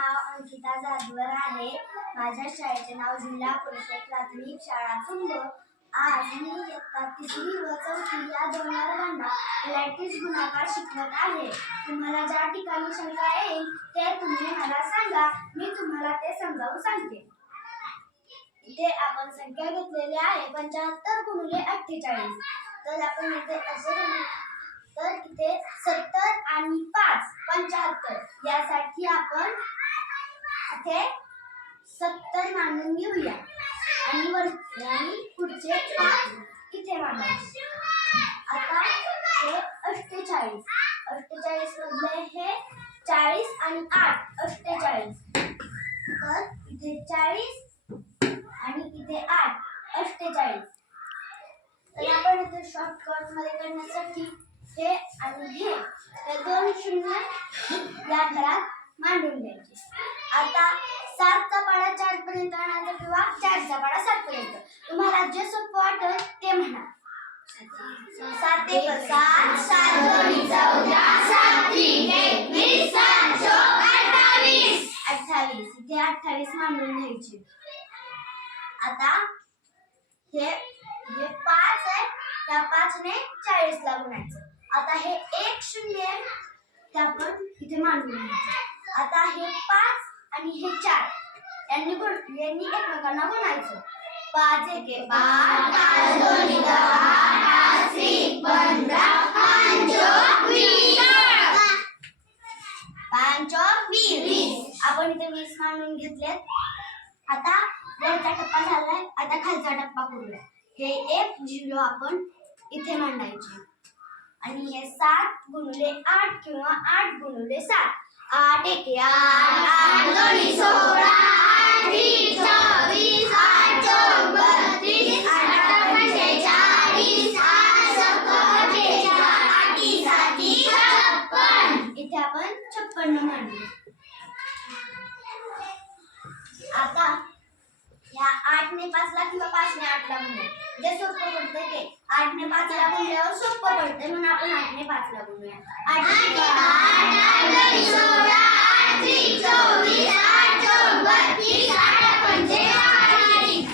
नाव अंकिता जाधवर आहे. माझ्या शाळेचे नाव जिल्हा परिषद प्राथमिक शाळा कुंभ. आज मी इयत्ता 3री व 4थी या दोन वर्गांना लॅटिस गुणाकार शिकवत आहे. तुम्हाला ज्या ठिकाणी शंका येईल ते तुम्ही मला सांगा, मी तुम्हाला ते समजावून सांगते. इथे आपण संख्या घेतलेली आहे 75 गुणिले 48. तर आपण इथे असे तर इथे 70 आणि 5 75. यासाठी आपण इथे 70 मांडून घेऊया आणि पुढचे 5 इथे मांडायचे. आता हे 48 मधले हे 40 आणि 8 48. तर इथे 40 आणि इथे 8 48. तर आपण इथे शॉर्टकट मध्ये करण्यासाठी हे आणि हे दोन शून्य या घरात मांडून द्यायचे. आता 7चा पाढा 4 पर्यंत आणायचा किंवा 4चा पाढा 7 पर्यंत. तुम्हाला जे सोपं वाटेल ते म्हणा. 7 1 7 7 2 14 7 3 21 7 4 28. 28 इथे 28 मांडून द्यायचे. आता हे 5 आहे, त्या 5 ने 40 ला गुणायचं. आता हे 1 0 आहे, ते आपण इथे मांडून घ्यायचं. आता हे 5 आणि हे 4 यांनी एकमेकांना गुणायचं. 5 1 5 5 2 10 5 3 15 5 20. आपण इथे 20 मांडून घेतलेत. आता वरचा टप्पा झालाय, आता खालचा टप्पा करूया. हे 1 0 आपण इथे मांडायचे आणि हे 7 गुणिले 8 किंवा 8 गुणिले 7. 8 1 8 8 2 16 8 3 24 8 4 32 8 45 8 7 48 56. इथे आपण 56 मांडले. आता या 8 ने 5 ला किंवा 5 ने 8 ला गुणूया. जे सोपं पडतंय ते 8 ने 5 ला गुणल्यावर सोपं पडतंय म्हणून आपण 8 ने 5 ला गुणूया. 8 8 8 2 16 8 3 24 8 4 32 8 45.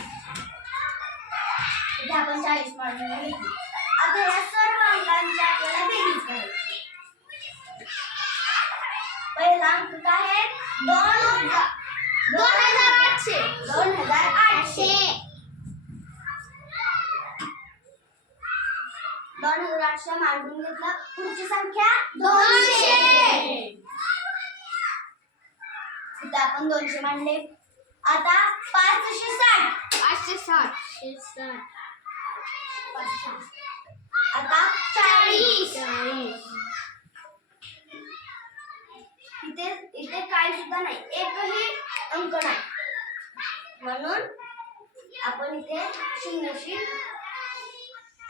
इथे आपण 40 मांडून घेतली. आता या सर्व अंकांची आपल्याला बेरीज करायची. पहिला अंक काय आहे? 2800. 2800 मांडून घेतलं. पुढची संख्या 200. इथे आपण 200 मांडले. आता 560. 560. आता 40. इथे काही सुद्धा नाही, एकही अंक नाही, म्हणून आपण इथे शून्याशी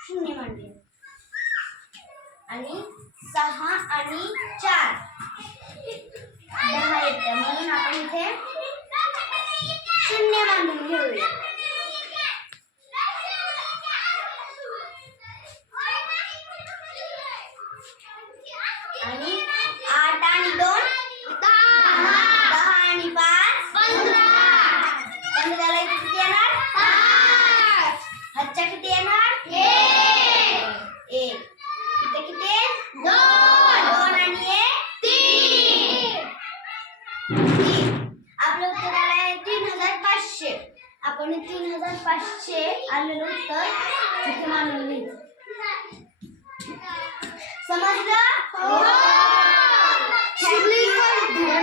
शून्य मांडले. आणि 6 आणि 4 10 येते म्हणून आपण इथे शून्य मांडून घेऊया. आणि 8 आणि 2 10 आणि 5 15. 15 ला किती येणार? 5. हातच्या किती येणार? 1. इथे किती? 2 आणि 1 3. आपलं उत्तर आलंय 3500. आपण 3500 आलेलं उत्तर इथे मांडून घ्यायचं. समजलं? हो.